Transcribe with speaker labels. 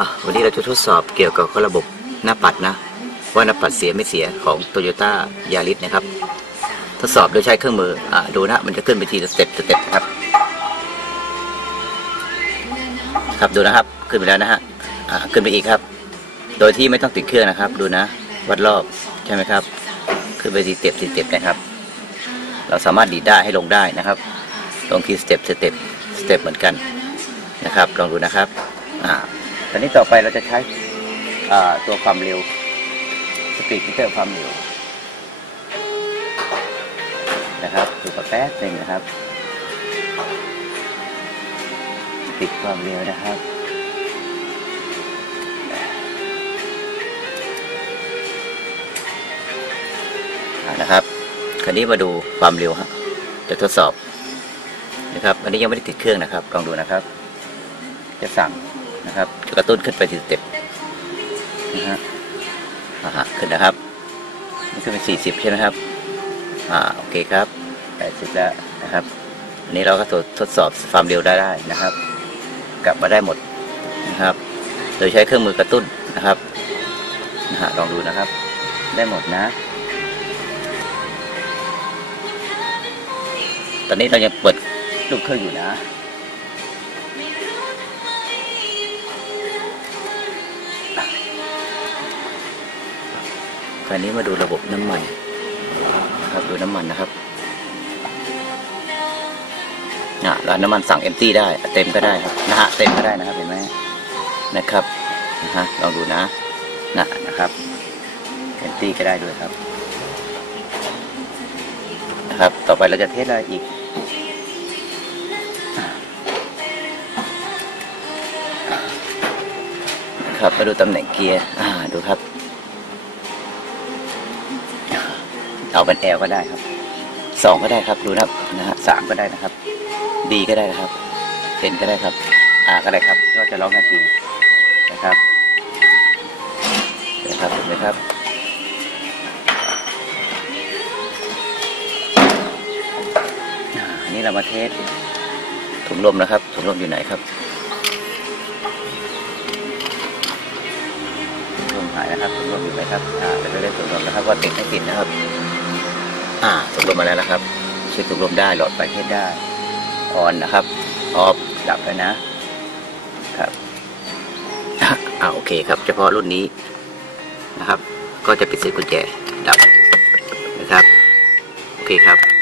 Speaker 1: อะวันนี้เราจะทดสอบเกี่ยวกับระบบหน้าปัดนะ ว่าหน้าปัดเสียไม่เสียของ Toyota Yaris นะครับ ทดสอบโดยใช้เครื่องมืออะดูนะมันจะขึ้นไปทีละสเต็ปสเต็ปนะครับ ครับดูนะครับขึ้นไปแล้วนะฮะอ่าขึ้นไปอีกครับ โดยที่ไม่ต้องติดเครื่องนะครับ ดูนะ วัดรอบใช่ไหมครับ ขึ้นไปทีสเต็ปทีสเต็ปนะครับ เราสามารถดีดได้ให้ลงได้นะครับตรงทีสเต็ปสเต็ปสเต็ปเหมือนกันนะครับ ลองดูนะครับอ่า ตอนนี้ต่อไปเราจะใช้ตัวความเร็วสปีดมิเตอร์ความเร็วนะครับดูกับแป๊บหนึ่งนะครับปิดความเร็วนะครับนะครับ คราวนี้มาดูความเร็วฮะจะทดสอบนะครับ อันนี้ยังไม่ได้ติดเครื่องนะครับ ลองดูนะครับ จะสั่ง นะครับจะกระตุ้นขึ้นไปทีสเต็ปนะฮะอ่าขึ้นนะครับนี่ขึ้นเป็นสี่สิบใช่ไหมครับ อ่าโอเคครับแปดสิบแล้วนะครับอันนี้เราก็ทดทดสอบความเร็วได้ได้นะครับ กลับมาได้หมดนะครับ โดยใช้เครื่องมือกระตุ้นนะครับนะฮะลองดูนะครับ ได้หมดนะ ตอนนี้เรายังเปิดลูกเครื่องอยู่นะ คราวนี้มาดูระบบน้ำมันครับดูน้ำมันนะครับอะร้านน้ำมันสั่งเอมตี้ได้ เต็มก็ได้ครับนะฮะเต็มก็ได้นะครับเห็นไหมนะครับนะฮะลองดูนะนะนะครับเอมตี้ก็ได้ด้วยครับนะครับ ต่อไปเราจะเทสอะไรอีกครับมาดูตำแหน่งเกียร์อ่าดูครับ เอาเป็นแอลก็ได้ครับสองก็ได้ครับดูนะครับนะฮะสามก็ได้นะครับดีก็ได้นะครับเนก็ได้ครับอาก็ได้ครับ ก็จะร้องนาทีนะครับนะครับเห็นไหมครับอ่าอันนี้เรามาเทสถุงลมนะครับถุงลมอยู่ไหนครับถุงลมหายนะครับถุงลมอยู่ไหมครับอ่าเราจะเล่นถุงลมนะครับว่าติดไม่ติดนะครับ อ่าถุงลมมาแล้วนะครับเช็คถุงลมได้หลอดไฟเทสได้ออนนะครับออฟดับแล้วนะครับอ่าโอเคครับ เฉพาะรุ่นนี้นะครับ ก็จะปิดเสียงกุญแจดับนะครับ โอเคครับ